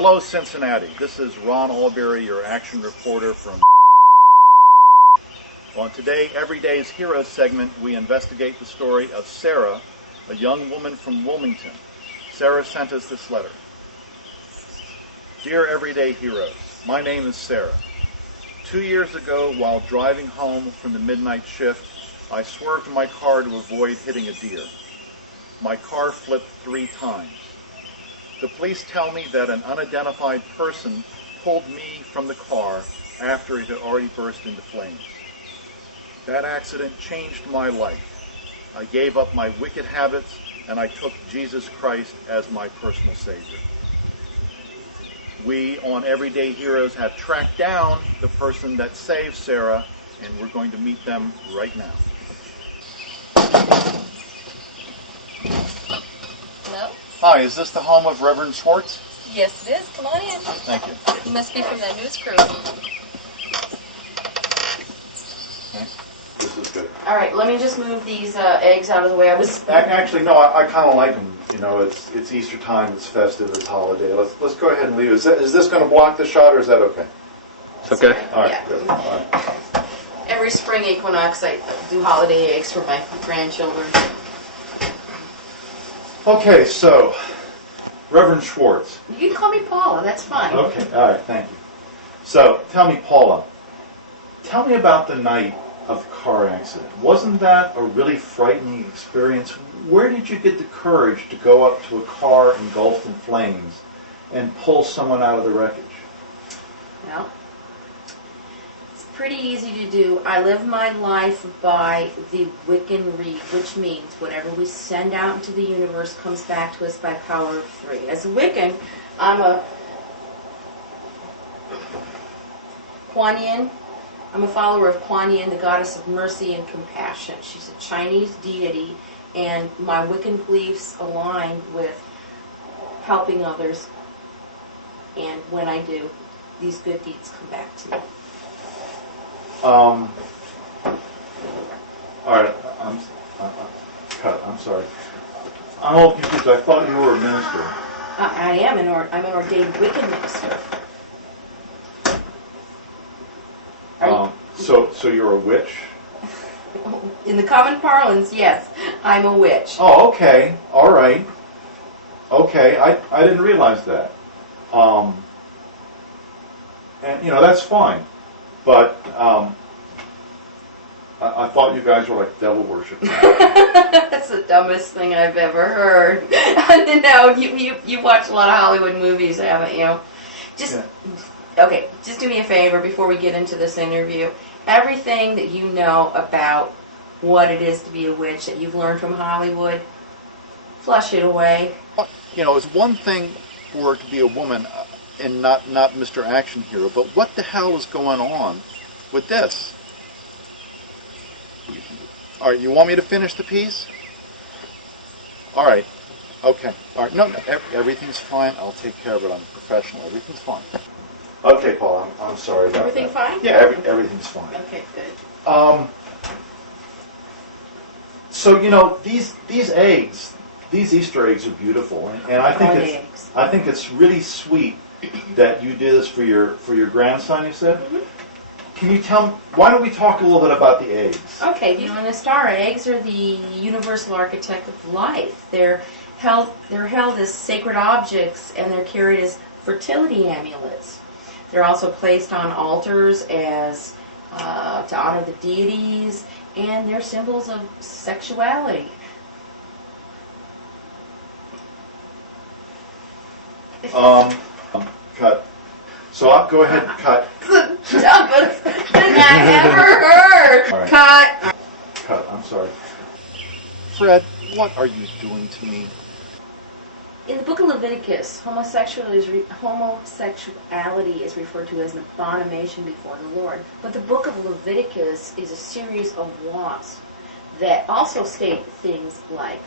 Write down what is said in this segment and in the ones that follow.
Hello, Cincinnati. This is Ron Alberry, your action reporter from. On today, Everyday's Heroes segment, we investigate the story of Sarah, a young woman from Wilmington. Sarah sent us this letter. Dear Everyday Heroes, my name is Sarah. 2 years ago, while driving home from the midnight shift, I swerved my car to avoid hitting a deer. My car flipped 3 times. The police tell me that an unidentified person pulled me from the car after it had already burst into flames. That accident changed my life. I gave up my wicked habits and I took Jesus Christ as my personal Savior. We on Everyday Heroes have tracked down the person that saved Sarah, and we're going to meet them right now. Hello? Hi, is this the home of Reverend Schwartz? Yes, it is. Come on in. Thank you. You must be from that news crew. Okay. This is good. All right, let me just move these eggs out of the way. Actually, no, I kind of like them. You know, it's Easter time, it's festive, it's holiday. Let's go ahead and leave it. Is this going to block the shot, or is that okay? It's okay. All right, yeah. good. All right. Every spring equinox, I do holiday eggs for my grandchildren. Okay, so, Reverend Schwartz. You can call me Paula. That's fine. Okay, all right, thank you. So, tell me, Paula, tell me about the night of the car accident. Wasn't that a really frightening experience? Where did you get the courage to go up to a car engulfed in flames and pull someone out of the wreckage? Well, it's pretty easy to do. I live my life by the Wiccan Reed, which means whatever we send out into the universe comes back to us by power of 3. As a Wiccan, I'm a Kuan Yin. I'm a follower of Kuan Yin, the goddess of mercy and compassion. She's a Chinese deity, and my Wiccan beliefs align with helping others. And when I do, these good deeds come back to me. All right, cut. I'm sorry. I'm a little confused. I thought you were a minister. I am I'm an ordained Wiccan minister. So you're a witch? In the common parlance, yes, I'm a witch. Oh, okay. All right. Okay, I didn't realize that. And you know, that's fine. But I thought you guys were like devil worshippers. That's the dumbest thing I've ever heard. No, you watch a lot of Hollywood movies, haven't you? Okay, just do me a favor before we get into this interview. Everything that you know about what it is to be a witch that you've learned from Hollywood, flush it away. You know, it's one thing for her to be a woman and not Mr. Action Hero, but what the hell is going on with this? All right, you want me to finish the piece? All right. Okay. All right. No, everything's fine. I'll take care of it. I'm a professional. Everything's fine. Okay, Paul, I'm sorry about Everything that. fine? Yeah, everything's fine. Okay, good. So you know, these eggs, these Easter eggs are beautiful, and I think it's really sweet that you did this for your grandson. You said. Mm-hmm. Can you tell me, why don't we talk a little bit about the eggs? Okay, you know, in a star, eggs are the universal architect of life. They're held as sacred objects, and they're carried as fertility amulets. They're also placed on altars as to honor the deities, and they're symbols of sexuality. Cut. So I'll go ahead and cut. The dumbest thing I ever heard. Right. Cut. Cut. I'm sorry. Fred, what are you doing to me? In the book of Leviticus, homosexuality is referred to as an abomination before the Lord. But the book of Leviticus is a series of laws that also state things like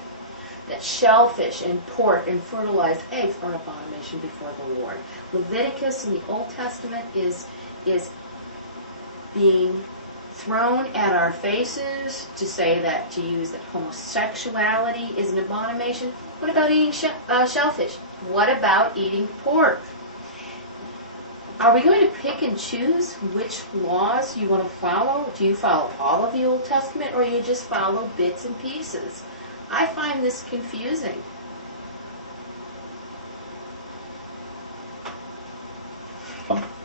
that shellfish and pork and fertilized eggs are an abomination before the Lord. Leviticus in the Old Testament is being thrown at our faces to say that, to use that homosexuality is an abomination. What about eating shellfish? What about eating pork? Are we going to pick and choose which laws you want to follow? Do you follow all of the Old Testament, or you just follow bits and pieces? I find this confusing.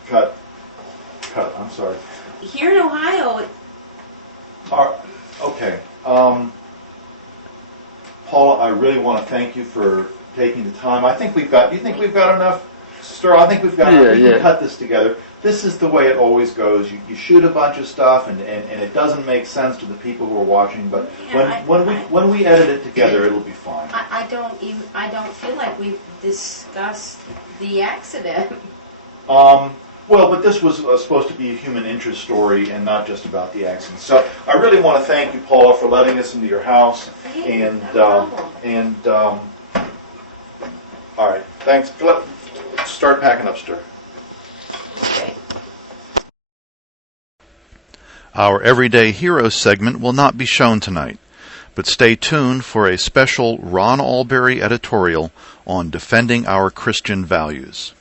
Cut. I'm sorry. Here in Ohio, Okay. Paula, I really want to thank you for taking the time. I think we've got. Do you think we've got enough? Stir. I think we've got. We can cut this together. This is the way it always goes. You shoot a bunch of stuff, and it doesn't make sense to the people who are watching. But when we edit it together, it'll be fine. I don't feel like we've discussed the accident. Well, but this was supposed to be a human interest story and not just about the accident. So I really want to thank you, Paula, for letting us into your house. And all right, thanks. Start packing up, Stir. Okay. Our Everyday Heroes segment will not be shown tonight, but stay tuned for a special Ron Alberry editorial on defending our Christian values.